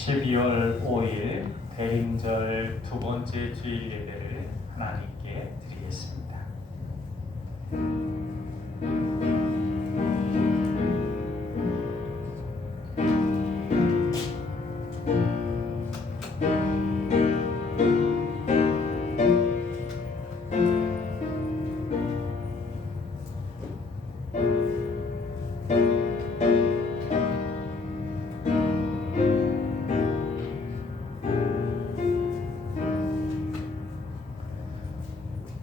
12월 5일 대림절 두 번째 주일 예배를 하나님께 드리겠습니다.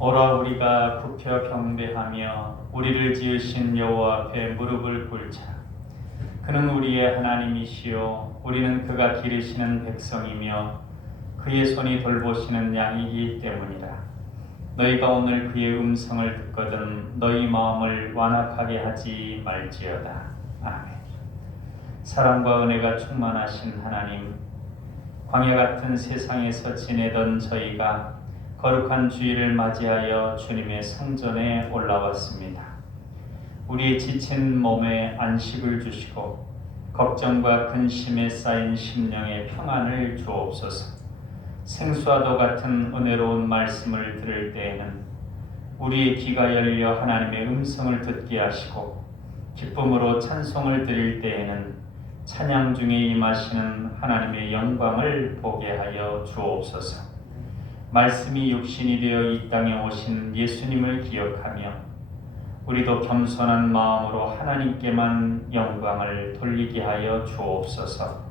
오라 우리가 굽혀 경배하며 우리를 지으신 여호와 앞에 무릎을 꿇자. 그는 우리의 하나님이시요 우리는 그가 기르시는 백성이며 그의 손이 돌보시는 양이기 때문이라. 너희가 오늘 그의 음성을 듣거든 너희 마음을 완악하게 하지 말지어다. 아멘. 사랑과 은혜가 충만하신 하나님, 광야 같은 세상에서 지내던 저희가 거룩한 주일을 맞이하여 주님의 성전에 올라왔습니다. 우리의 지친 몸에 안식을 주시고 걱정과 근심에 쌓인 심령의 평안을 주옵소서. 생수와도 같은 은혜로운 말씀을 들을 때에는 우리의 귀가 열려 하나님의 음성을 듣게 하시고 기쁨으로 찬송을 드릴 때에는 찬양 중에 임하시는 하나님의 영광을 보게 하여 주옵소서. 말씀이 육신이 되어 이 땅에 오신 예수님을 기억하며 우리도 겸손한 마음으로 하나님께만 영광을 돌리게 하여 주옵소서.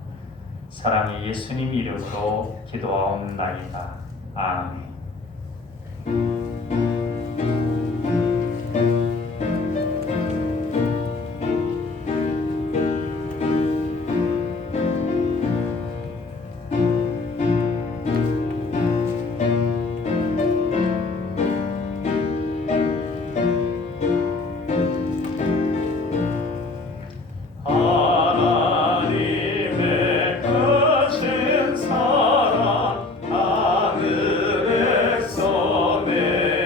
사랑의 예수님 이름으로 기도하옵나이다. 아멘. 하늘에서 내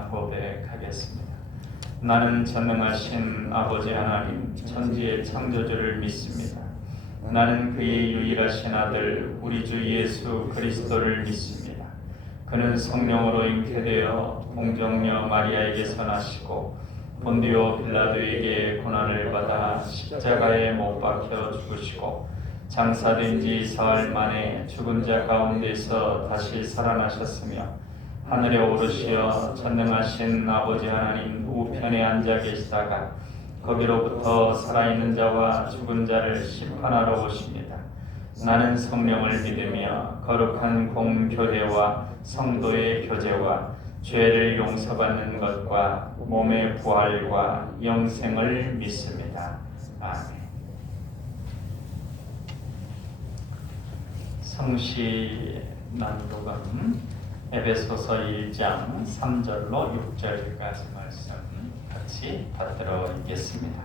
제가 고백하겠습니다. 나는 전능하신 아버지 하나님 천지의 창조주를 믿습니다. 나는 그의 유일하신 아들 우리 주 예수 그리스도를 믿습니다. 그는 성령으로 잉태되어 동정녀 마리아에게서 나시고 본디오 빌라도에게 고난을 받아 십자가에 못 박혀 죽으시고 장사된 지 사흘 만에 죽은 자 가운데서 다시 살아나셨으며 하늘에 오르시어 전능하신 아버지 하나님 우편에 앉아 계시다가 거기로부터 살아있는 자와 죽은 자를 심판하러 오십니다. 나는 성령을 믿으며 거룩한 공교회와 성도의 교제와 죄를 용서받는 것과 몸의 부활과 영생을 믿습니다. 아멘. 성시 낭독은 에베소서 1장 3절로 6절까지 말씀 같이 받들어 읽겠습니다.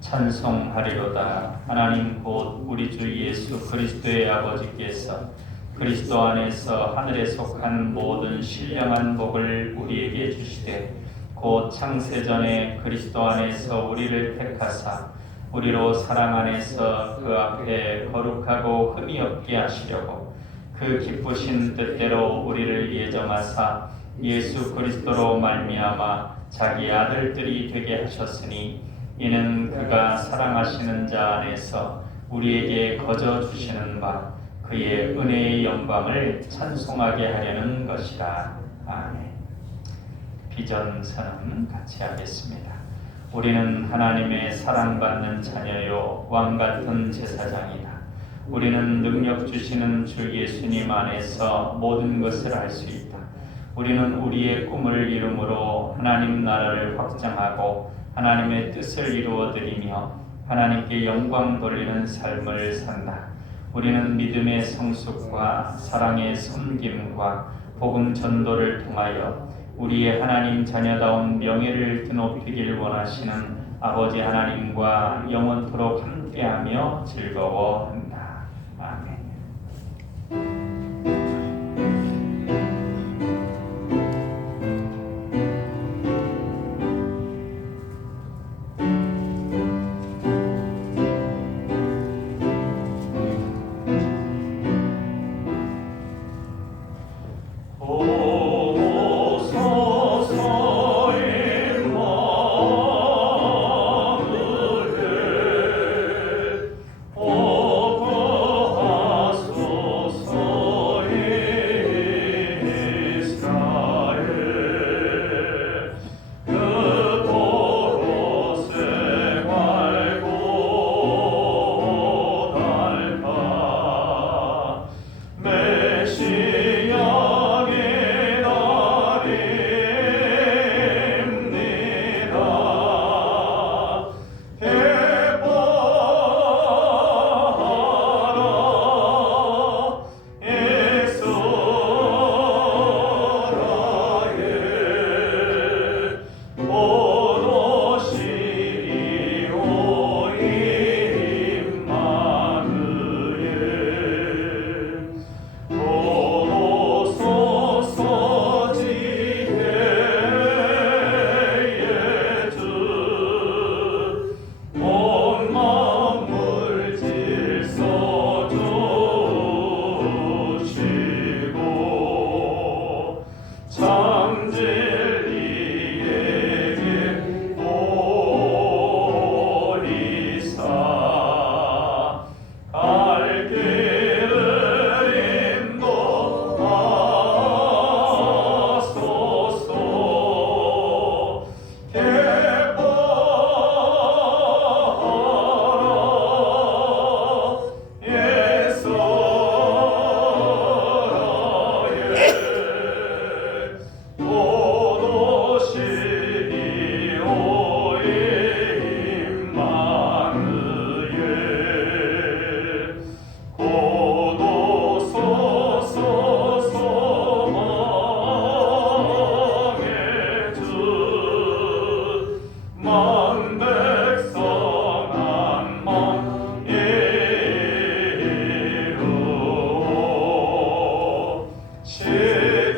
찬송하리로다. 하나님 곧 우리 주 예수 그리스도의 아버지께서 그리스도 안에서 하늘에 속한 모든 신령한 복을 우리에게 주시되 곧 창세전에 그리스도 안에서 우리를 택하사 우리로 사랑 안에서 그 앞에 거룩하고 흠이 없게 하시려고 그 기쁘신 뜻대로 우리를 예정하사 예수 그리스도로 말미암아 자기 아들들이 되게 하셨으니 이는 그가 사랑하시는 자 안에서 우리에게 거저 주시는 바 그의 은혜의 영광을 찬송하게 하려는 것이라. 아멘. 비전선언 같이 하겠습니다. 우리는 하나님의 사랑받는 자녀요 왕같은 제사장이다. 우리는 능력 주시는 주 예수님 안에서 모든 것을 할 수 있다. 우리는 우리의 꿈을 이루므로 하나님 나라를 확장하고 하나님의 뜻을 이루어드리며 하나님께 영광 돌리는 삶을 산다. 우리는 믿음의 성숙과 사랑의 섬김과 복음 전도를 통하여 우리의 하나님 자녀다운 명예를 드높이길 원하시는 아버지 하나님과 영원토록 함께하며 즐거워한다. 아멘.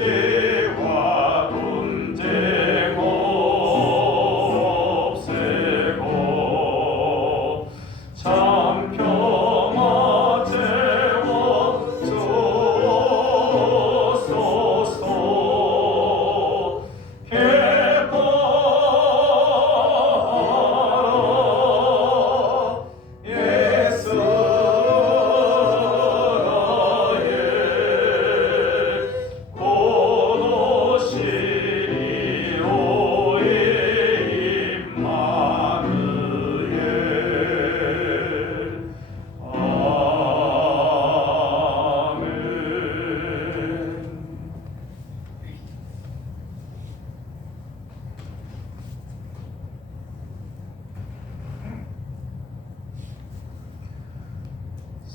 세계와 문제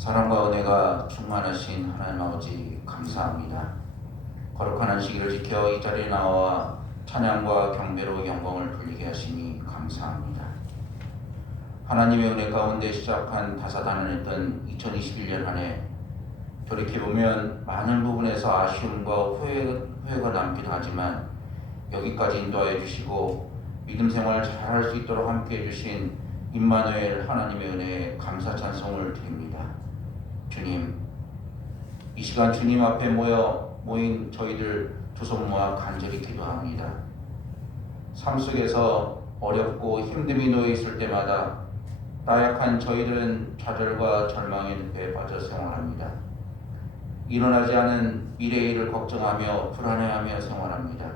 사랑과 은혜가 충만하신 하나님 아버지 감사합니다. 거룩한 안식일을 지켜 이 자리에 나와 찬양과 경배로 영광을 돌리게 하시니 감사합니다. 하나님의 은혜 가운데 시작한 다사다난했던 2021년 한 해 돌이켜보면 많은 부분에서 아쉬움과 후회가 남기도 하지만 여기까지 인도하여 주시고 믿음 생활 잘할 수 있도록 함께 해주신 임마누엘 하나님의 은혜에 감사 찬송을 드립니다. 주님, 이 시간 주님 앞에 모인 저희들 두 손 모아 간절히 기도합니다. 삶 속에서 어렵고 힘듦이 놓여 있을 때마다 나약한 저희들은 좌절과 절망의 늪에 빠져 생활합니다. 일어나지 않은 미래의 일을 걱정하며 불안해하며 생활합니다.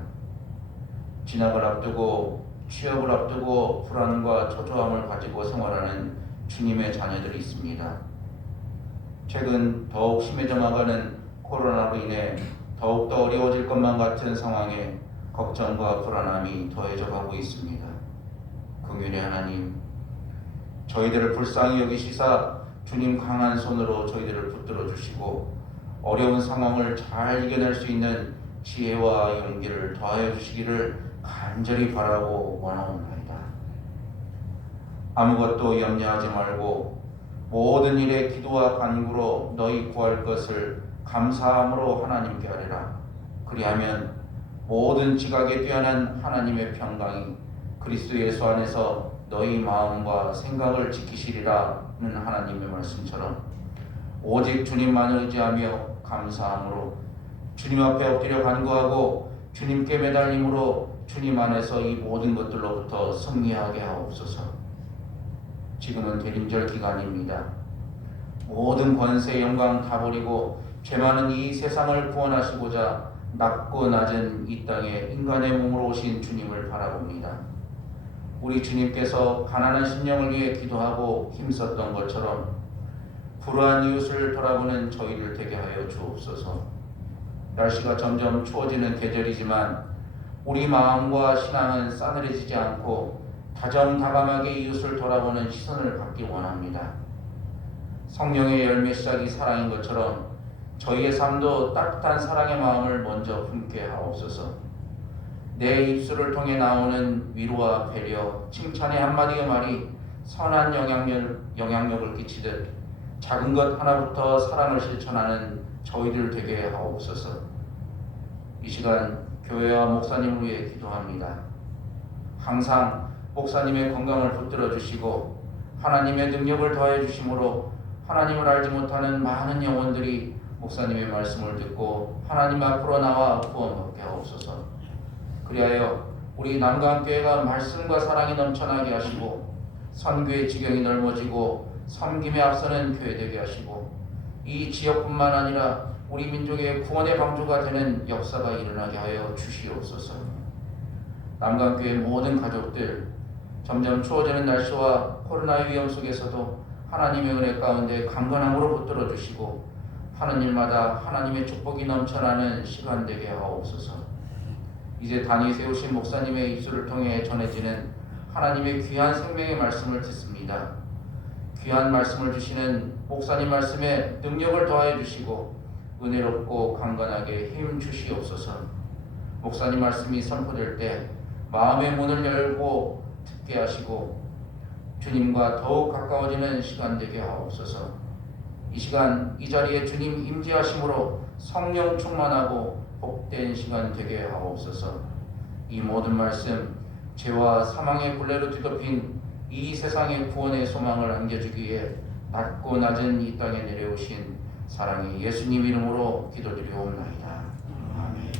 진학을 앞두고 취업을 앞두고 불안과 초조함을 가지고 생활하는 주님의 자녀들이 있습니다. 최근 더욱 심해져 나가는 코로나로 인해 더욱더 어려워질 것만 같은 상황에 걱정과 불안함이 더해져 가고 있습니다. 긍휼의 하나님, 저희들을 불쌍히 여기시사 주님 강한 손으로 저희들을 붙들어 주시고 어려운 상황을 잘 이겨낼 수 있는 지혜와 용기를 더하여 주시기를 간절히 바라고 원하옵나이다. 아무것도 염려하지 말고 모든 일에 기도와 간구로 너희 구할 것을 감사함으로 하나님께 아뢰라. 그리하면 모든 지각에 뛰어난 하나님의 평강이 그리스도 예수 안에서 너희 마음과 생각을 지키시리라는 하나님의 말씀처럼 오직 주님만을 의지하며 감사함으로 주님 앞에 엎드려 간구하고 주님께 매달림으로 주님 안에서 이 모든 것들로부터 승리하게 하옵소서. 지금은 대림절 기간입니다. 모든 권세 영광 다 버리고 죄 많은 이 세상을 구원하시고자 낮고 낮은 이 땅에 인간의 몸으로 오신 주님을 바라봅니다. 우리 주님께서 가난한 심령을 위해 기도하고 힘썼던 것처럼 불우한 이웃을 돌아보는 저희들 되게 하여 주옵소서. 날씨가 점점 추워지는 계절이지만 우리 마음과 신앙은 싸늘해지지 않고 다정다감하게 이웃을 돌아보는 시선을 갖기 원합니다. 성령의 열매 시작이 사랑인 것처럼 저희의 삶도 따뜻한 사랑의 마음을 먼저 품게 하옵소서. 내 입술을 통해 나오는 위로와 배려, 칭찬의 한마디의 말이 선한 영향력을 끼치듯 작은 것 하나부터 사랑을 실천하는 저희들 되게 하옵소서. 이 시간 교회와 목사님을 위해 기도합니다. 항상 목사님의 건강을 붙들어 주시고 하나님의 능력을 더해 주심으로 하나님을 알지 못하는 많은 영혼들이 목사님의 말씀을 듣고 하나님 앞으로 나와 구원받게 하옵소서. 그리하여 우리 남강교회가 말씀과 사랑이 넘쳐나게 하시고 선교의 지경이 넓어지고 섬김에 앞서는 교회 되게 하시고 이 지역뿐만 아니라 우리 민족의 구원의 방주가 되는 역사가 일어나게 하여 주시옵소서. 남강교회 모든 가족들 점점 추워지는 날씨와 코로나의 위험 속에서도 하나님의 은혜 가운데 강건함으로 붙들어 주시고 하는 일마다 하나님의 축복이 넘쳐나는 시간 되게 하옵소서. 이제 단위 세우신 목사님의 입술을 통해 전해지는 하나님의 귀한 생명의 말씀을 듣습니다. 귀한 말씀을 주시는 목사님 말씀에 능력을 더하여 주시고 은혜롭고 강건하게 힘 주시옵소서. 목사님 말씀이 선포될 때 마음의 문을 열고 듣게 하시고 주님과 더욱 가까워지는 시간 되게 하옵소서. 이 시간 이 자리에 주님 임재하심으로 성령 충만하고 복된 시간 되게 하옵소서. 이 모든 말씀 죄와 사망의 굴레로 뒤덮인 이 세상의 구원의 소망을 안겨주기 위해 낮고 낮은 이 땅에 내려오신 사랑의 예수님 이름으로 기도드리옵나이다. 아멘.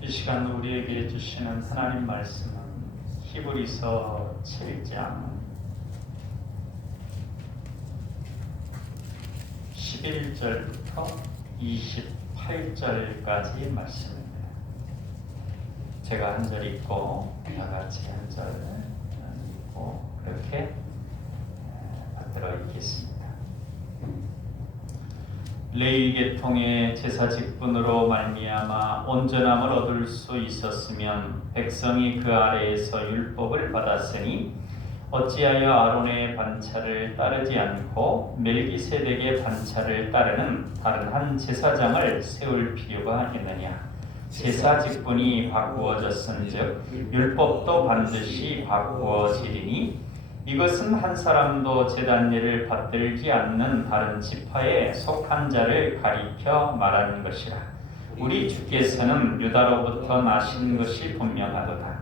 이 시간 우리에게 주시는 하나님 말씀은 히브리서 7장 11절부터 28절까지 말씀입니다. 제가 한 절 읽고 다같이 한 절 읽고 그렇게 받들어 읽겠습니다. 레위 계통의 제사 직분으로 말미암아 온전함을 얻을 수 있었으면 백성이 그 아래에서 율법을 받았으니 어찌하여 아론의 반차를 따르지 않고 멜기세덱의 반차를 따르는 다른 한 제사장을 세울 필요가 있느냐? 제사 직분이 바꾸어졌은즉 율법도 반드시 바꾸어지리니 이것은 한 사람도 제단 일을 받들지 않는 다른 지파에 속한 자를 가리켜 말하는 것이라. 우리 주께서는 유다로부터 나신 것이 분명하도다.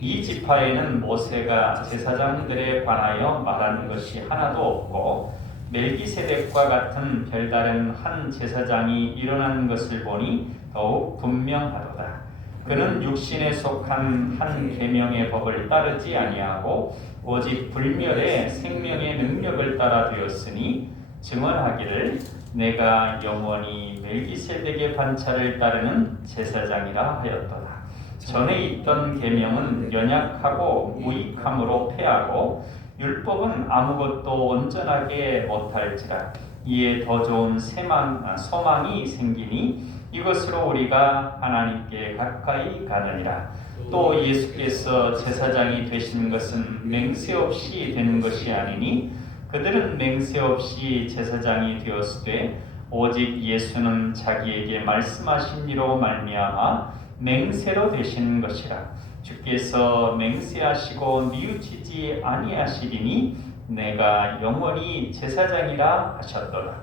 이 지파에는 모세가 제사장들에 관하여 말하는 것이 하나도 없고 멜기세덱과 같은 별다른 한 제사장이 일어난 것을 보니 더욱 분명하도다. 그는 육신에 속한 한 계명의 법을 따르지 아니하고 오직 불멸의 생명의 능력을 따라 되었으니 증언하기를 내가 영원히 멜기세덱의 반차를 따르는 제사장이라 하였도다. 전에 있던 계명은 연약하고 무익함으로 패하고 율법은 아무것도 온전하게 못할지라. 이에 더 좋은 소망이 생기니 이것으로 우리가 하나님께 가까이 가느니라. 또 예수께서 제사장이 되신 것은 맹세 없이 되는 것이 아니니 그들은 맹세 없이 제사장이 되었으되 오직 예수는 자기에게 말씀하신 이로 말미암아 맹세로 되신 것이라. 주께서 맹세하시고 뉘우치지 아니하시리니 내가 영원히 제사장이라 하셨도다.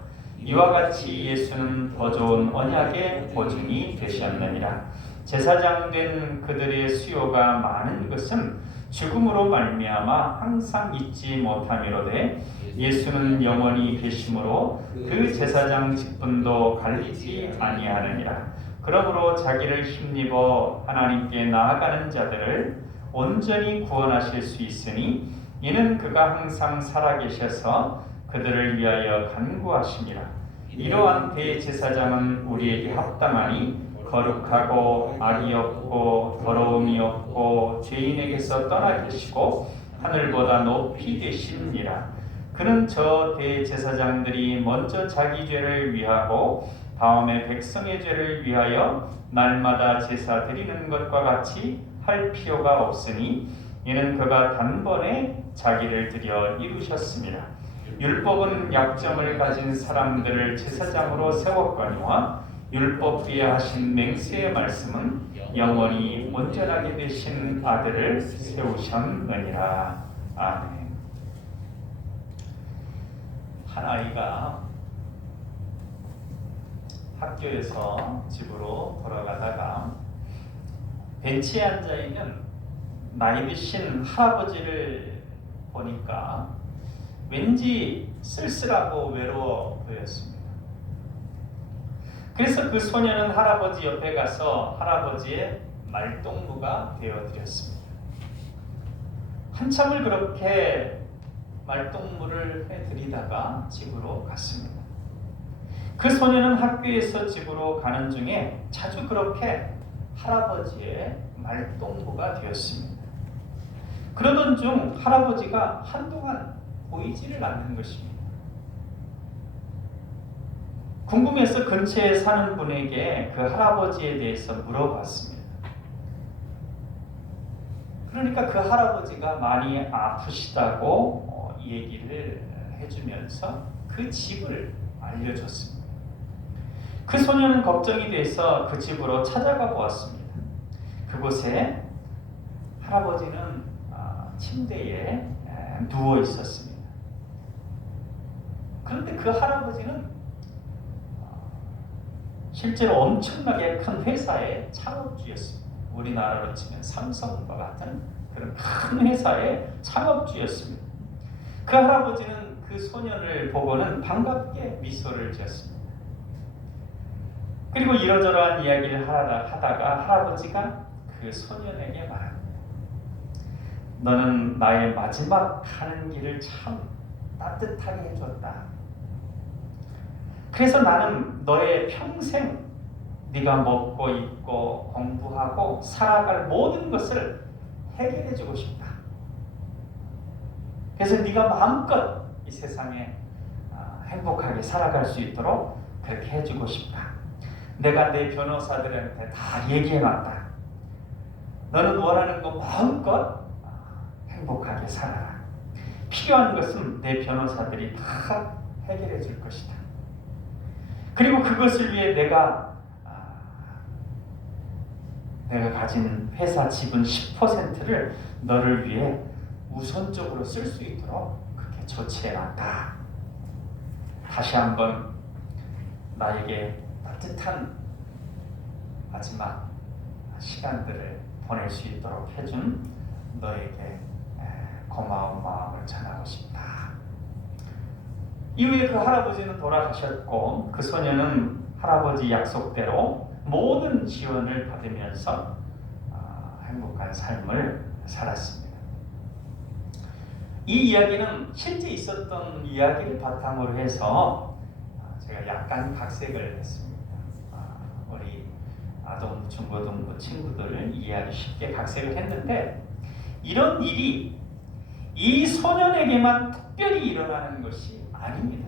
이와 같이 예수는 더 좋은 언약의 보증이 되셨느니라. 제사장 된 그들의 수요가 많은 것은 죽음으로 말미암아 항상 잊지 못함이로되 예수는 영원히 계심으로 그 제사장 직분도 갈리지 아니하느니라. 그러므로 자기를 힘입어 하나님께 나아가는 자들을 온전히 구원하실 수 있으니 이는 그가 항상 살아계셔서 그들을 위하여 간구하심이라. 이러한 대제사장은 우리에게 합당하니 거룩하고 악이 없고 더러움이 없고 죄인에게서 떠나 계시고 하늘보다 높이 계시니라. 그는 저 대제사장들이 먼저 자기 죄를 위하고 다음에 백성의 죄를 위하여 날마다 제사 드리는 것과 같이 할 필요가 없으니 이는 그가 단번에 자기를 드려 이루셨습니다. 율법은 약점을 가진 사람들을 제사장으로 세웠거니와 율법 위에 하신 맹세의 말씀은 영원히 온전하게 되신 아들을 세우셨느니라. 아멘. 한 아이가 학교에서 집으로 돌아가다가 벤치에 앉아있는 나이 드신 할아버지를 보니까 왠지 쓸쓸하고 외로워 보였습니다. 그래서 그 소녀는 할아버지 옆에 가서 할아버지의 말동무가 되어드렸습니다. 한참을 그렇게 말동무를 해드리다가 집으로 갔습니다. 그 소녀는 학교에서 집으로 가는 중에 자주 그렇게 할아버지의 말동무가 되었습니다. 그러던 중 할아버지가 한동안 보이지를 않는 것입니다. 궁금해서 근처에 사는 분에게 그 할아버지에 대해서 물어봤습니다. 그러니까 그 할아버지가 많이 아프시다고 얘기를 해주면서 그 집을 알려줬습니다. 그 소녀는 걱정이 돼서 그 집으로 찾아가 보았습니다. 그곳에 할아버지는 침대에 누워 있었습니다. 그런데 그 할아버지는 실제로 엄청나게 큰 회사의 창업주였습니다. 우리나라로 치면 삼성과 같은 그런 큰 회사의 창업주였습니다. 그 할아버지는 그 소년을 보고는 반갑게 미소를 지었습니다. 그리고 이러저러한 이야기를 하다가 할아버지가 그 소년에게 말합니다. 너는 나의 마지막 가는 길을 참 따뜻하게 해줬다. 그래서 나는 너의 평생 네가 먹고 입고 공부하고 살아갈 모든 것을 해결해 주고 싶다. 그래서 네가 마음껏 이 세상에 행복하게 살아갈 수 있도록 그렇게 해주고 싶다. 내가 내 변호사들한테 다 얘기해놨다. 너는 원하는 거 마음껏 행복하게 살아라. 필요한 것은 내 변호사들이 다 해결해 줄 것이다. 그리고 그것을 위해 내가 가진 회사 지분 10%를 너를 위해 우선적으로 쓸 수 있도록 그렇게 조치해놨다. 다시 한번 나에게 따뜻한 마지막 시간들을 보낼 수 있도록 해준 너에게 고마운 마음을 전하고 싶다. 이후에 그 할아버지는 돌아가셨고 그 소녀는 할아버지 약속대로 모든 지원을 받으면서 행복한 삶을 살았습니다. 이 이야기는 실제 있었던 이야기를 바탕으로 해서 제가 약간 각색을 했습니다. 우리 아동 중고등부 친구들을 이해하기 쉽게 각색을 했는데 이런 일이 이 소년에게만 특별히 일어나는 것이 아닙니다.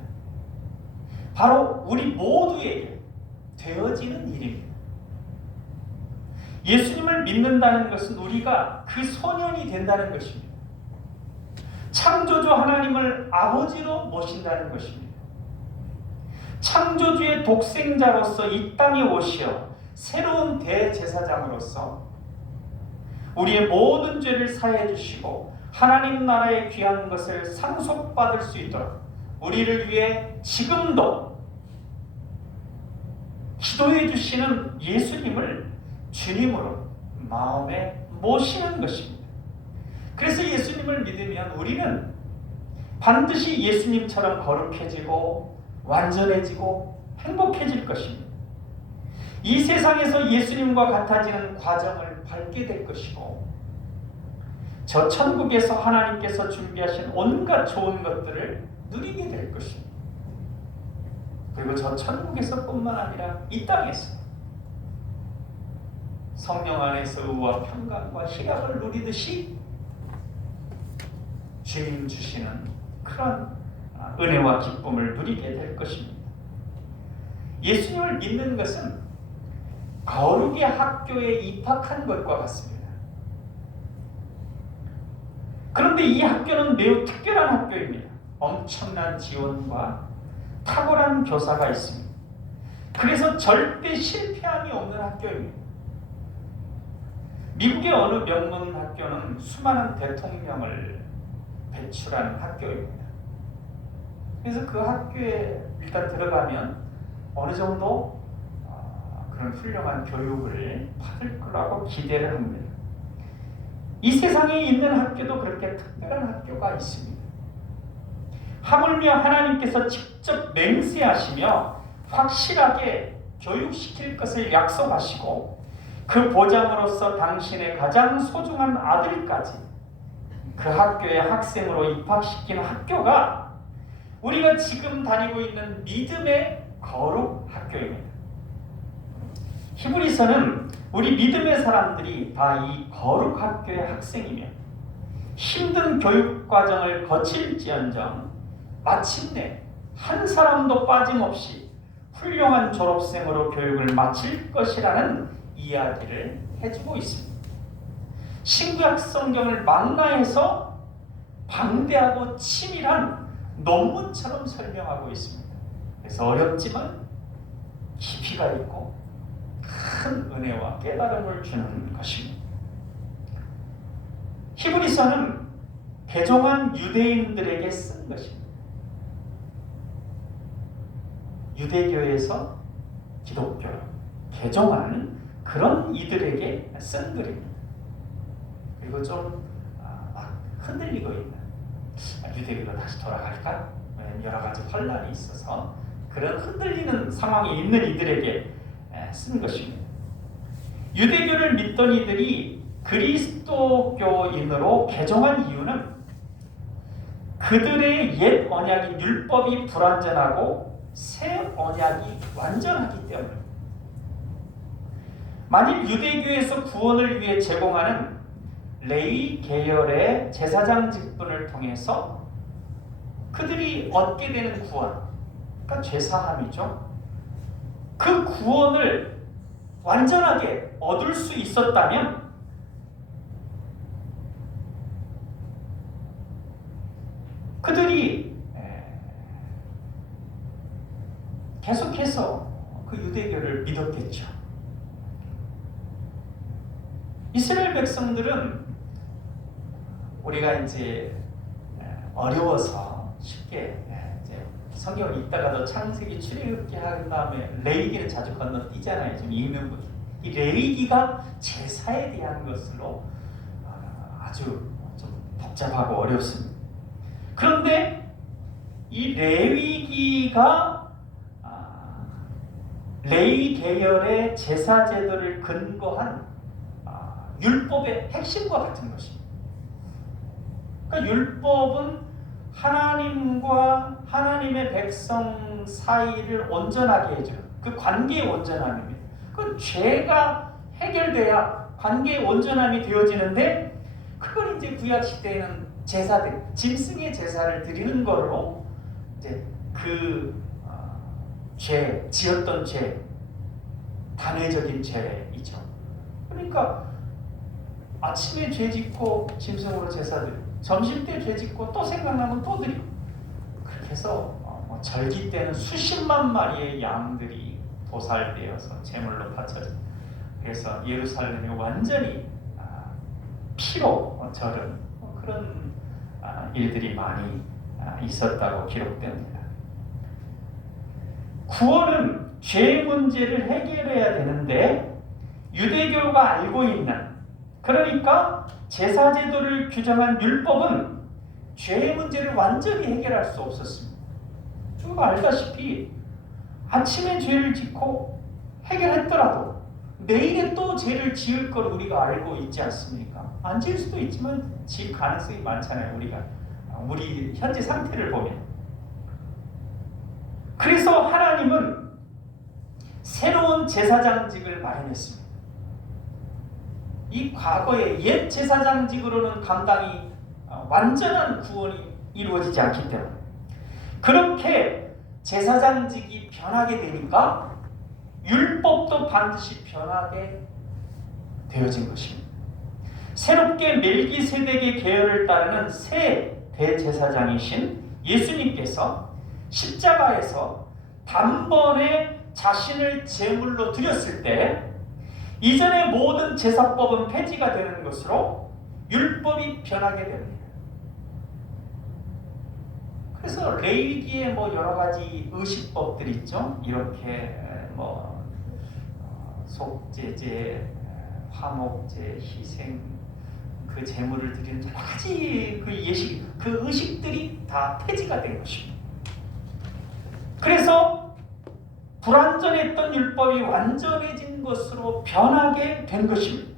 바로 우리 모두에게 되어지는 일입니다. 예수님을 믿는다는 것은 우리가 그 소년이 된다는 것입니다. 창조주 하나님을 아버지로 모신다는 것입니다. 창조주의 독생자로서 이 땅에 오시어 새로운 대제사장으로서 우리의 모든 죄를 사해 주시고 하나님 나라의 귀한 것을 상속받을 수 있도록 우리를 위해 지금도 기도해 주시는 예수님을 주님으로 마음에 모시는 것입니다. 그래서 예수님을 믿으면 우리는 반드시 예수님처럼 거룩해지고 완전해지고 행복해질 것입니다. 이 세상에서 예수님과 같아지는 과정을 밟게 될 것이고 저 천국에서 하나님께서 준비하신 온갖 좋은 것들을 누리게 될 것입니다. 그리고 저 천국에서 뿐만 아니라 이 땅에서 성령 안에서 의와 평강과 희락을 누리듯이 주님 주시는 그런 은혜와 기쁨을 누리게 될 것입니다. 예수님을 믿는 것은 거룩의 학교에 입학한 것과 같습니다. 그런데 이 학교는 매우 특별한 학교입니다. 엄청난 지원과 탁월한 교사가 있습니다. 그래서 절대 실패함이 없는 학교입니다. 미국의 어느 명문 학교는 수많은 대통령을 배출하는 학교입니다. 그래서 그 학교에 일단 들어가면 어느 정도 그런 훌륭한 교육을 받을 거라고 기대를 합니다. 이 세상에 있는 학교도 그렇게 특별한 학교가 있습니다. 하물며 하나님께서 직접 맹세하시며 확실하게 교육시킬 것을 약속하시고 그 보장으로서 당신의 가장 소중한 아들까지 그 학교의 학생으로 입학시킨 학교가 우리가 지금 다니고 있는 믿음의 거룩 학교입니다. 히브리서는 우리 믿음의 사람들이 다 이 거룩 학교의 학생이며 힘든 교육 과정을 거칠지언정 마침내 한 사람도 빠짐없이 훌륭한 졸업생으로 교육을 마칠 것이라는 이야기를 해주고 있습니다. 신구약 성경을 망라해서 방대하고 치밀한 논문처럼 설명하고 있습니다. 그래서 어렵지만 깊이가 있고 큰 은혜와 깨달음을 주는 것입니다. 히브리서는 개종한 유대인들에게 쓴 것입니다. 유대교에서 기독교로 개종한 그런 이들에게 쓴 글입니다. 그리고 좀 막 흔들리고 있는 유대교로 다시 돌아갈까? 여러 가지 혼란이 있어서 그런 흔들리는 상황에 있는 이들에게 쓴 것입니다. 유대교를 믿던 이들이 그리스도교인으로 개종한 이유는 그들의 옛 언약인 율법이 불완전하고 새 언약이 완전하기 때문에 만일 유대교에서 구원을 위해 제공하는 레위 계열의 제사장 직분을 통해서 그들이 얻게 되는 구원, 그러니까 죄사함이죠. 그 구원을 완전하게 얻을 수 있었다면 그들이 계속해서 그 유대교를 믿었겠죠. 이스라엘 백성들은 우리가 이제 어려워서 쉽게 이제 성경을 읽다가도 창세기, 출애굽기 한 다음에 레위기는 자주 건너뛰잖아요. 지금 읽는 분이. 이 레위기가 제사에 대한 것으로 아주 좀 복잡하고 어렵습니다. 그런데 이 레위기가 레위 계열의 제사 제도를 근거한 율법의 핵심과 같은 것입니다. 그러니까 율법은 하나님과 하나님의 백성 사이를 온전하게 해주는 그 관계의 온전함입니다. 그 죄가 해결돼야 관계의 온전함이 되어지는데 그걸 이제 구약 시대에는 제사들, 짐승의 제사를 드리는 걸로 이제 그 죄, 지었던 죄, 단회적인 죄이죠. 그러니까 아침에 죄 짓고 짐승으로 제사 드리고 점심 때 죄 짓고 또 생각나면 또 드리고 그렇게 해서 절기 때는 수십만 마리의 양들이 도살되어서 제물로 바쳐집니다. 그래서 예루살렘이 완전히 피로 절은 그런 일들이 많이 있었다고 기록됩니다. 구원은 죄 문제를 해결해야 되는데 유대교가 알고 있는, 그러니까 제사제도를 규정한 율법은 죄의 문제를 완전히 해결할 수 없었습니다. 우리가 알다시피 아침에 죄를 짓고 해결했더라도 내일에 또 죄를 지을 걸 우리가 알고 있지 않습니까? 안 지을 수도 있지만 지을 가능성이 많잖아요. 우리 현재 상태를 보면. 그래서 하나님은 새로운 제사장직을 마련했습니다. 이 과거의 옛 제사장직으로는 감당이 완전한 구원이 이루어지지 않기 때문에 그렇게 제사장직이 변하게 되니까 율법도 반드시 변하게 되어진 것입니다. 새롭게 멜기세덱의 계열을 따르는 새 대제사장이신 예수님께서 십자가에서 단번에 자신을 제물로 드렸을 때 이전의 모든 제사법은 폐지가 되는 것으로 율법이 변하게 됩니다. 그래서 레위기에 여러 가지 의식법들이 있죠. 이렇게 속죄제, 화목제, 희생, 그 제물을 드리는 여러 가지 그 예식, 그 의식들이 다 폐지가 된 것입니다. 그래서 불완전했던 율법이 완전해진 것으로 변하게 된 것입니다.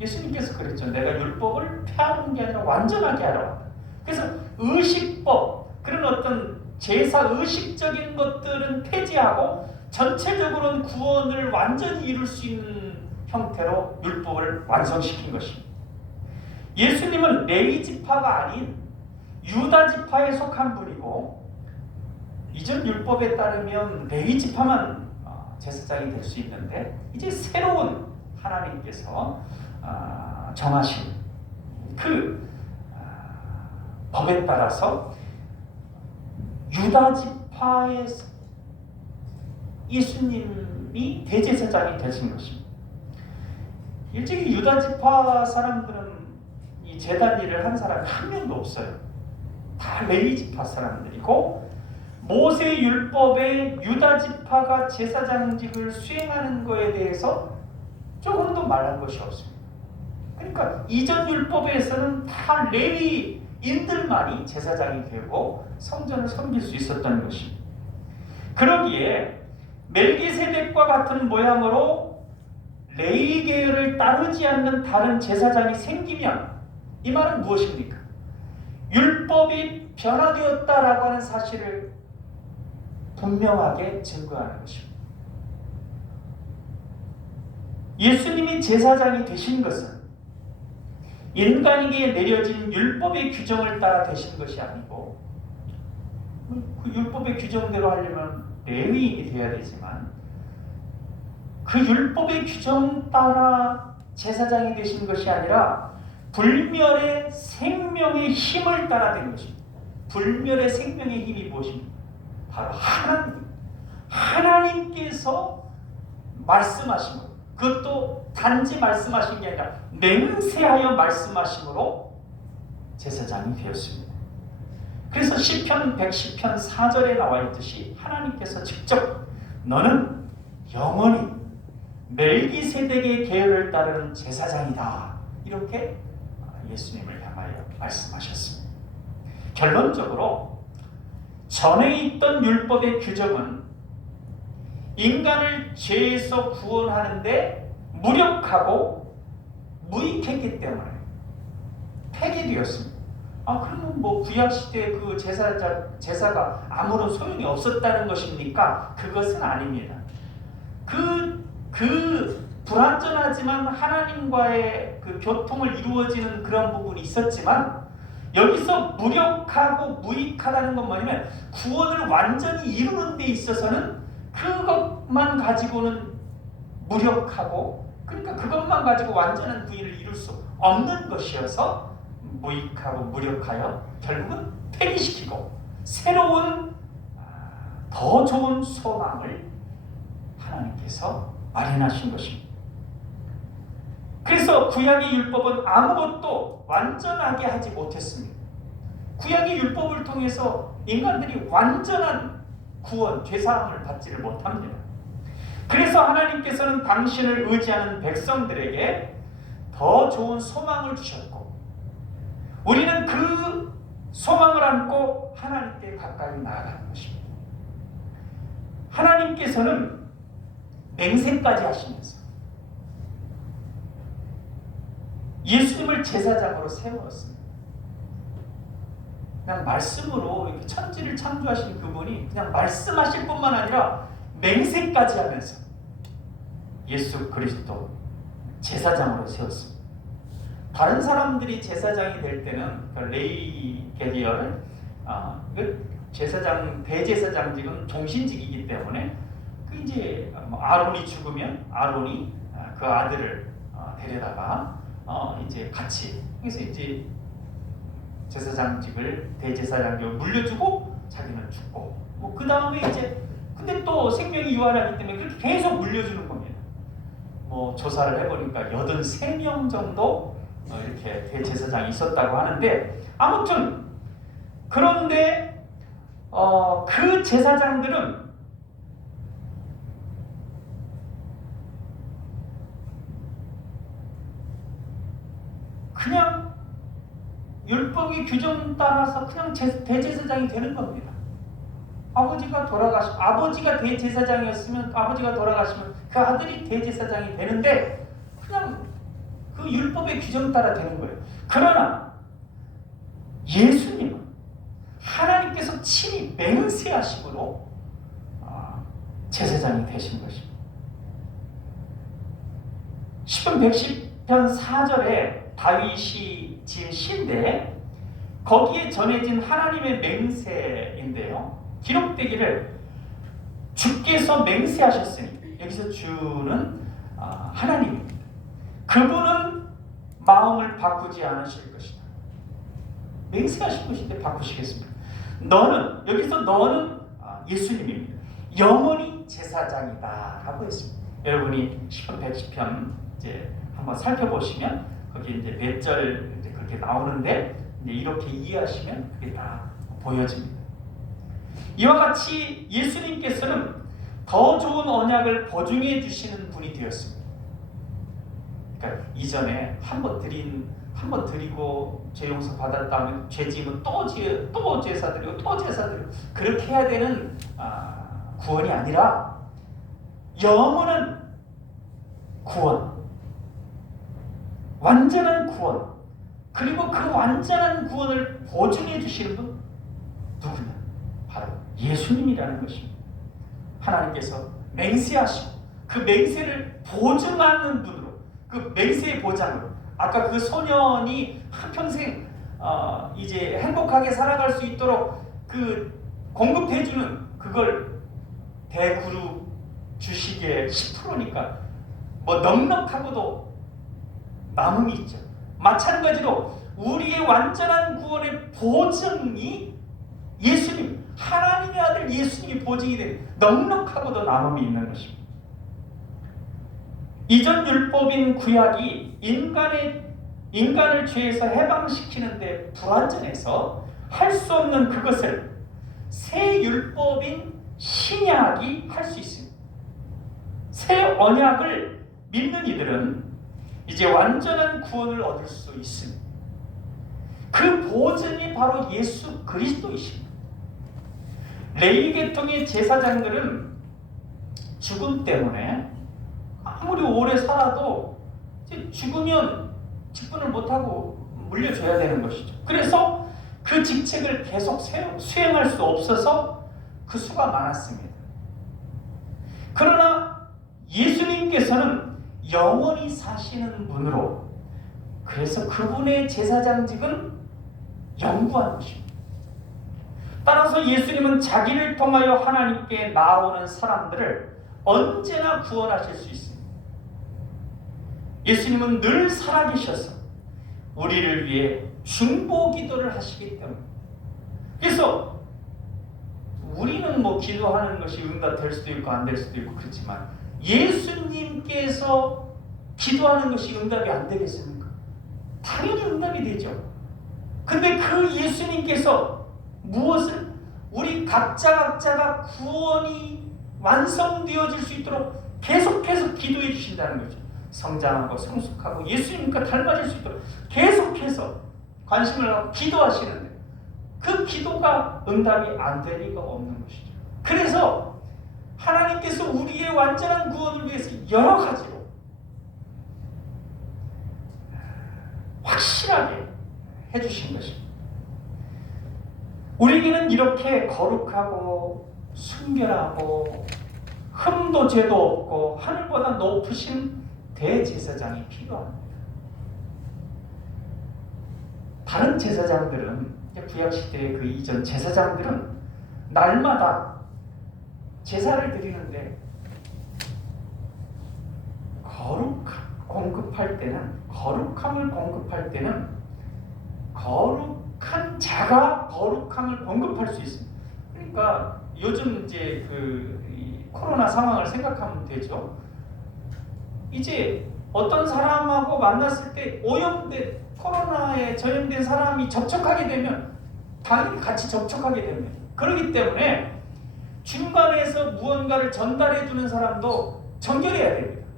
예수님께서 그랬죠. 내가 율법을 폐하는 게 아니라 완전하게 하러 왔다. 그래서 의식법, 그런 어떤 제사 의식적인 것들은 폐지하고 전체적으로는 구원을 완전히 이룰 수 있는 형태로 율법을 완성시킨 것입니다. 예수님은 레위 지파가 아닌 유다 지파에 속한 분이고 이전 율법에 따르면 레위 지파만 제사장이 될 수 있는데 이제 새로운 하나님께서 정하신 그 법에 따라서 유다 지파에서 예수님이 대제사장이 되신 것입니다. 일찍이 유다 지파 사람들은 이 제단 일을 한 사람이 한 명도 없어요. 다 레위 지파 사람들이고 모세 율법에 유다 지파가 제사장직을 수행하는 것에 대해서 조금도 말한 것이 없습니다. 그러니까 이전 율법에서는 다 레위인들만이 제사장이 되고 성전을 섬길 수 있었던 것입니다. 그러기에 멜기세덱과 같은 모양으로 레위 계열을 따르지 않는 다른 제사장이 생기면 이 말은 무엇입니까? 율법이 변화되었다라고 하는 사실을 분명하게 증거하는 것입니다. 예수님이 제사장이 되신 것은 인간에게 내려진 율법의 규정을 따라 되신 것이 아니고, 그 율법의 규정대로 하려면 레위인이 되어야 되지만 그 율법의 규정 따라 제사장이 되신 것이 아니라 불멸의 생명의 힘을 따라 된 것입니다. 불멸의 생명의 힘이 무엇입니까? 바로 하나님께서 말씀하신 것, 그것도 단지 말씀하신 게 아니라 맹세하여 말씀하심으로 제사장이 되었습니다. 그래서 시편 110편 4절에 나와 있듯이 하나님께서 직접 너는 영원히 멜기세덱의 계율을 따르는 제사장이다, 이렇게 예수님을 향하여 말씀하셨습니다. 결론적으로 전에 있던 율법의 규정은 인간을 죄에서 구원하는데 무력하고 무익했기 때문에 폐기되었습니다. 그러면 뭐 구약시대의 그 제사가 아무런 소용이 없었다는 것입니까? 그것은 아닙니다. 그 불완전하지만 하나님과의 그 교통을 이루어지는 그런 부분이 있었지만, 여기서 무력하고 무익하다는 건 뭐냐면 구원을 완전히 이루는 데 있어서는 그것만 가지고는 무력하고, 그러니까 그것만 가지고 완전한 구원을 이룰 수 없는 것이어서 무익하고 무력하여 결국은 폐기시키고 새로운 더 좋은 소망을 하나님께서 마련하신 것입니다. 그래서 구약의 율법은 아무것도 완전하게 하지 못했습니다. 구약의 율법을 통해서 인간들이 완전한 구원, 죄사함을 받지를 못합니다. 그래서 하나님께서는 당신을 의지하는 백성들에게 더 좋은 소망을 주셨고, 우리는 그 소망을 안고 하나님께 가까이 나아가는 것입니다. 하나님께서는 맹세까지 하시면서 예수님을 제사장으로 세웠습니다. 그냥 말씀으로 이렇게 천지를 창조하신 그분이 그냥 말씀하실 뿐만 아니라 맹세까지 하면서 예수 그리스도 제사장으로 세웠습니다. 다른 사람들이 제사장이 될 때는 그 레위 계열 제사장, 대제사장직은 종신직이기 때문에 이제 아론이 죽으면 아론이 그 아들을 데려다가 이제 같이, 그래서 이제 제사장직을, 대제사장직을 물려주고 자기는 죽고, 뭐 그 다음에 이제 근데 또 생명이 유한하기 때문에 그렇게 계속 물려주는 겁니다. 뭐 조사를 해보니까 83명 정도 이렇게 대제사장이 있었다고 하는데, 아무튼 그런데 그 제사장들은 그냥 율법의 규정 따라서 그냥 대제사장이 되는 겁니다. 아버지가 대제사장이었으면, 아버지가 돌아가시면 그 아들이 대제사장이 되는데 그냥 그 율법의 규정 따라 되는 거예요. 그러나 예수님은 하나님께서 친히 맹세하심으로 제사장이 되신 것입니다. 시편 110편 4절에 다윗이 지은 시인데 거기에 전해진 하나님의 맹세인데요, 기록되기를 주께서 맹세하셨으니, 여기서 주는 하나님입니다. 그분은 마음을 바꾸지 않으실 것이다. 맹세하신 것인데 바꾸시겠습니까? 여기서 너는 예수님입니다. 영원히 제사장이다 라고 했습니다. 여러분이 시편 110편 이제 한번 살펴보시면 거기 이제 몇 절 이제 그렇게 나오는데, 이제 이렇게 이해하시면 그게 다 보여집니다. 이와 같이 예수님께서는 더 좋은 언약을 보증해 주시는 분이 되었습니다. 그러니까 이전에 한 번 드리고 죄 용서 받았다 하면 죄 지으면 또 제사 드리고 또 제사 드리고 그렇게 해야 되는 구원이 아니라 영원한 구원, 완전한 구원, 그리고 그 완전한 구원을 보증해 주시는 분 누구냐? 바로 예수님이라는 것입니다. 하나님께서 맹세하시고 그 맹세를 보증하는 분으로, 그 맹세의 보장으로 아까 그 소년이 한평생 이제 행복하게 살아갈 수 있도록 그 공급해주는 그걸 대구로 주식의 10%니까 뭐 넉넉하고도 남음이 있죠. 마찬가지로 우리의 완전한 구원의 보증이 예수님, 하나님의 아들 예수님이 보증이 된 넉넉하고도 남음이 있는 것입니다. 이전 율법인 구약이 인간을 죄에서 해방시키는데 불완전해서 할 수 없는 그것을 새 율법인 신약이 할 수 있습니다. 새 언약을 믿는 이들은 이제 완전한 구원을 얻을 수 있습니다. 그 보증이 바로 예수 그리스도이십니다. 레위 계통의 제사장들은 죽음 때문에 아무리 오래 살아도 죽으면 직분을 못하고 물려줘야 되는 것이죠. 그래서 그 직책을 계속 수행할 수 없어서 그 수가 많았습니다. 그러나 예수님께서는 영원히 사시는 분으로, 그래서 그분의 제사장직은 영구한 것입니다. 따라서 예수님은 자기를 통하여 하나님께 나오는 사람들을 언제나 구원하실 수 있습니다. 예수님은 늘 살아계셔서 우리를 위해 중보 기도를 하시기 때문에, 그래서 우리는 뭐 기도하는 것이 응답될 수도 있고 안 될 수도 있고 그렇지만 예수님께서 기도하는 것이 응답이 안 되겠습니까? 당연히 응답이 되죠. 근데 그 예수님께서 무엇을? 우리 각자가 구원이 완성되어질 수 있도록 계속해서 기도해 주신다는 거죠. 성장하고 성숙하고 예수님과 닮아질 수 있도록 계속해서 관심을 갖고 기도하시는데 그 기도가 응답이 안 될 리가 없는 것이죠. 그래서 하나님께서 우리의 완전한 구원을 위해서 여러 가지로 확실하게 해주신 것입니다. 우리에게는 이렇게 거룩하고 순결하고 흠도 죄도 없고 하늘보다 높으신 대제사장이 필요합니다. 다른 제사장들은, 구약시대의 그 이전 제사장들은 날마다 제사를 드리는데 거룩함을 공급할 때는 거룩한 자가 거룩함을 공급할 수 있습니다. 그러니까 요즘 이제 이 코로나 상황을 생각하면 되죠. 이제 어떤 사람하고 만났을 때 오염된 코로나에 전염된 사람이 접촉하게 되면 당연히 같이 접촉하게 됩니다. 그렇기 때문에 중간에서 무언가를 전달해 주는 사람도 정결해야 됩니다.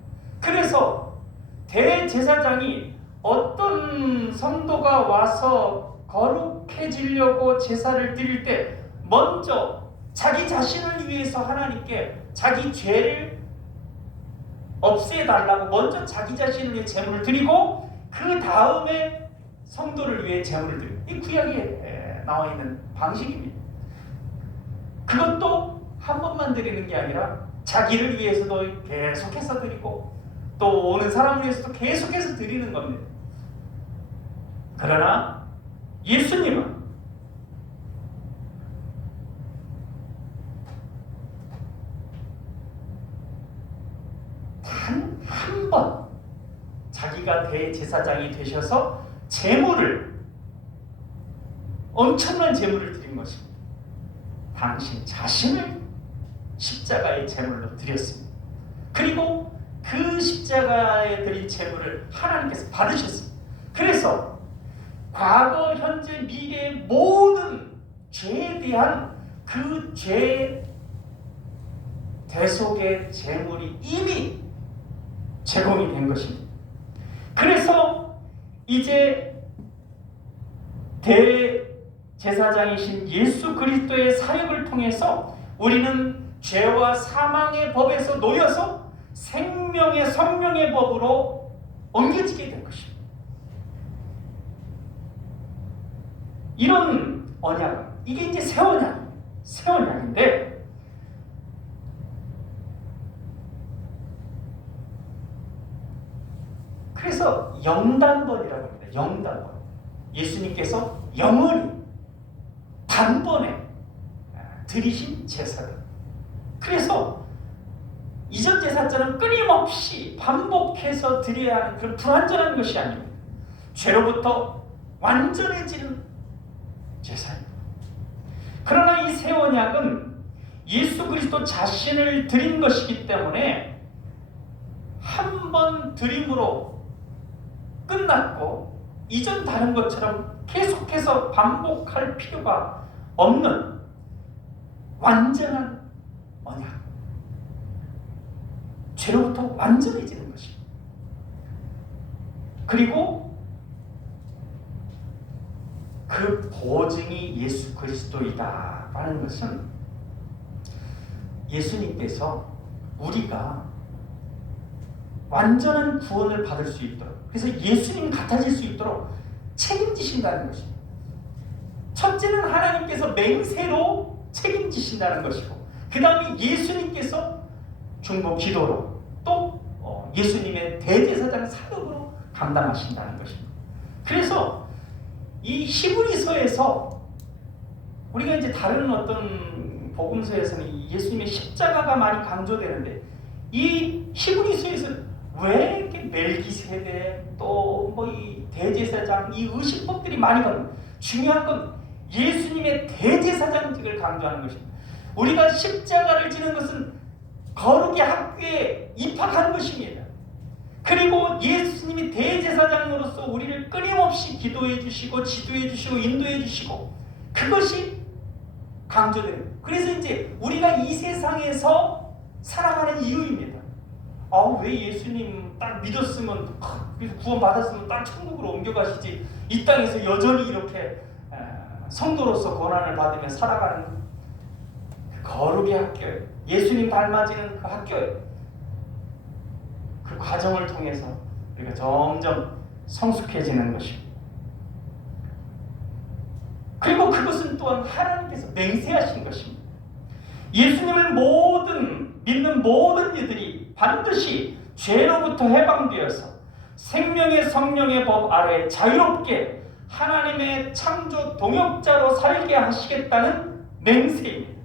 그래서 대제사장이 어떤 성도가 와서 거룩해지려고 제사를 드릴 때 먼저 자기 자신을 위해서 하나님께 자기 죄를 없애달라고 먼저 자기 자신을 위해 제물을 드리고 그 다음에 성도를 위해 제물을 드리고, 이 구약에 나와 있는 방식입니다. 그것도 한 번만 드리는 게 아니라 자기를 위해서도 계속해서 드리고 또 오는 사람을 위해서도 계속해서 드리는 겁니다. 그러나 예수님은 단 한 번 자기가 대제사장이 되셔서 엄청난 제물을 드린 것입니다. 당신 자신을 십자가의 제물로 드렸습니다. 그리고 그 십자가에 드린 제물을 하나님께서 받으셨습니다. 그래서 과거, 현재, 미래의 모든 죄에 대한 그 죄 대속의 제물이 이미 제공이 된 것입니다. 그래서 이제 대제사장이신 예수 그리스도의 사역을 통해서 우리는 죄와 사망의 법에서 놓여서 생명의 성령의 법으로 옮겨지게 된 것입니다. 이런 언약은 이게 이제 새 언약인데 영단번이라고 합니다. 영단번. 예수님께서 영원히 단번에 드리신 제사들. 그래서 이전 제사처럼 끊임없이 반복해서 드려야 하는 그런 불완전한 것이 아닙니다. 죄로부터 완전해지는 제사입니다. 그러나 이 새 언약은 예수 그리스도 자신을 드린 것이기 때문에 한 번 드림으로 끝났고 이전 다른 것처럼 계속해서 반복할 필요가 없는 완전한 언약. 죄로부터 완전해지는 것입니다. 그리고 그 보증이 예수 그리스도이다 라는 것은 예수님께서 우리가 완전한 구원을 받을 수 있도록, 그래서 예수님 같아질 수 있도록 책임지신다는 것입니다. 첫째는 하나님께서 맹세로 책임지신다는 것이고, 그 다음에 예수님께서 중보 기도로 또 예수님의 대제사장 사역으로 감당하신다는 것입니다. 그래서 이 히브리서에서 우리가 이제 다른 어떤 복음서에서는 예수님의 십자가가 많이 강조되는데, 이 히브리서에서 왜 이렇게 멜기세덱 또 뭐 이 대제사장 이 의식법들이 많이 가는, 중요한 건 예수님의 대제사장직을 강조하는 것입니다. 우리가 십자가를 지는 것은 거룩의 학교에 입학한 것입니다. 그리고 예수님이 대제사장으로서 우리를 끊임없이 기도해 주시고 지도해 주시고 인도해 주시고, 그것이 강조되는. 그래서 이제 우리가 이 세상에서 살아가는 이유입니다. 왜 예수님 딱 믿었으면, 그래서 구원 받았으면 딱 천국으로 옮겨가시지, 이 땅에서 여전히 이렇게 성도로서 고난을 받으며 살아가는 그 거룩의 학교에, 예수님 닮아지는 그 학교에, 그 과정을 통해서 우리가 점점 성숙해지는 것입니다. 그리고 그것은 또한 하나님께서 맹세하신 것입니다. 예수님을 믿는 모든 이들이 반드시 죄로부터 해방되어서 생명의 성령의 법 아래 자유롭게 하나님의 창조 동역자로 살게 하시겠다는 맹세입니다.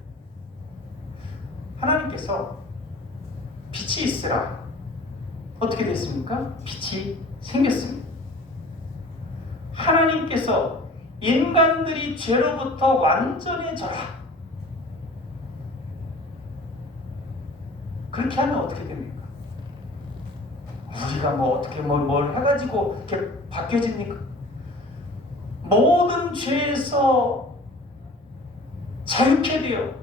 하나님께서 빛이 있으라. 어떻게 됐습니까? 빛이 생겼습니다. 하나님께서 인간들이 죄로부터 완전해져라. 그렇게 하면 어떻게 됩니까? 우리가 뭐 어떻게 뭘 해가지고 이렇게 바뀌어집니까? 모든 죄에서 자유케 되어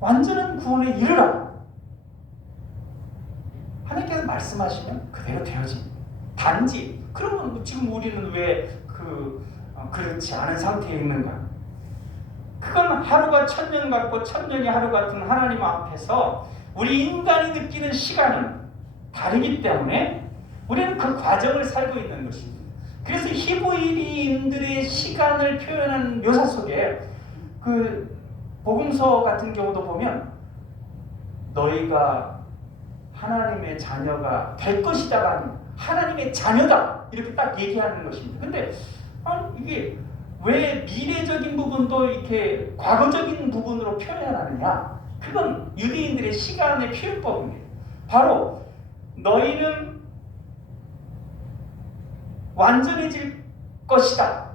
완전한 구원에 이르라. 하나님께서 말씀하시면 그대로 되어집니다. 단지 그러면 지금 우리는 왜 그렇지 않은 상태에 있는가? 그건 하루가 천년 같고 천년이 하루 같은 하나님 앞에서 우리 인간이 느끼는 시간은 다르기 때문에 우리는 그 과정을 살고 있는 것입니다. 그래서 히브리인들의 시간을 표현한 묘사 속에 그 복음서 같은 경우도 보면 너희가 하나님의 자녀가 될 것이다라는, 하나님의 자녀다 이렇게 딱 얘기하는 것입니다. 근데 이게 왜 미래적인 부분도 이렇게 과거적인 부분으로 표현하느냐? 그건 유대인들의 시간의 표현법입니다. 바로 너희는 완전해질 것이다.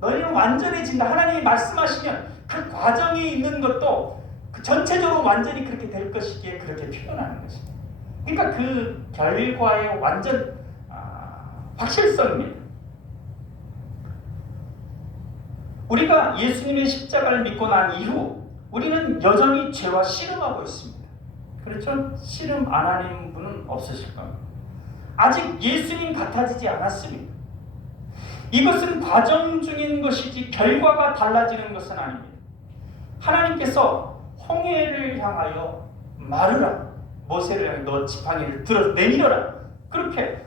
너희는 완전해진다. 하나님이 말씀하시면 그 과정에 있는 것도 그 전체적으로 완전히 그렇게 될 것이기에 그렇게 표현하는 것입니다. 그러니까 그 결과의 완전 확실성입니다. 우리가 예수님의 십자가를 믿고 난 이후 우리는 여전히 죄와 씨름하고 있습니다. 그렇죠? 씨름 안 하는 분은 없으실 겁니다. 아직 예수님 같아지지 않았습니다. 이것은 과정 중인 것이지 결과가 달라지는 것은 아닙니다. 하나님께서 홍해를 향하여 마르라, 모세를 향해 너 지팡이를 들어 내밀어라, 그렇게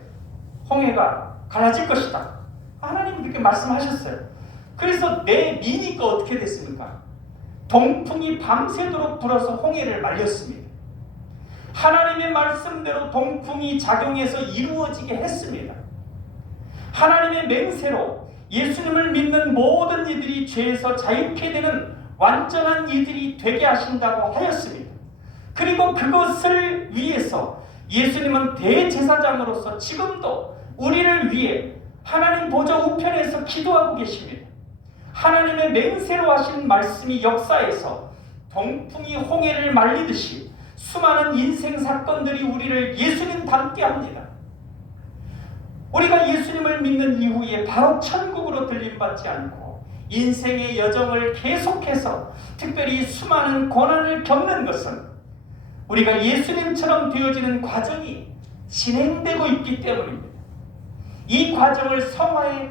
홍해가 갈라질 것이다. 하나님이 그렇게 말씀하셨어요. 그래서 내미니까 어떻게 됐습니까? 동풍이 밤새도록 불어서 홍해를 말렸습니다. 하나님의 말씀대로 동풍이 작용해서 이루어지게 했습니다. 하나님의 맹세로 예수님을 믿는 모든 이들이 죄에서 자유케 되는 완전한 이들이 되게 하신다고 하였습니다. 그리고 그것을 위해서 예수님은 대제사장으로서 지금도 우리를 위해 하나님 보좌 우편에서 기도하고 계십니다. 하나님의 맹세로 하신 말씀이 역사에서 동풍이 홍해를 말리듯이 수많은 인생 사건들이 우리를 예수님 닮게 합니다. 우리가 예수님을 믿는 이후에 바로 천국으로 들림받지 않고 인생의 여정을 계속해서 특별히 수많은 고난을 겪는 것은 우리가 예수님처럼 되어지는 과정이 진행되고 있기 때문입니다. 이 과정을 성화의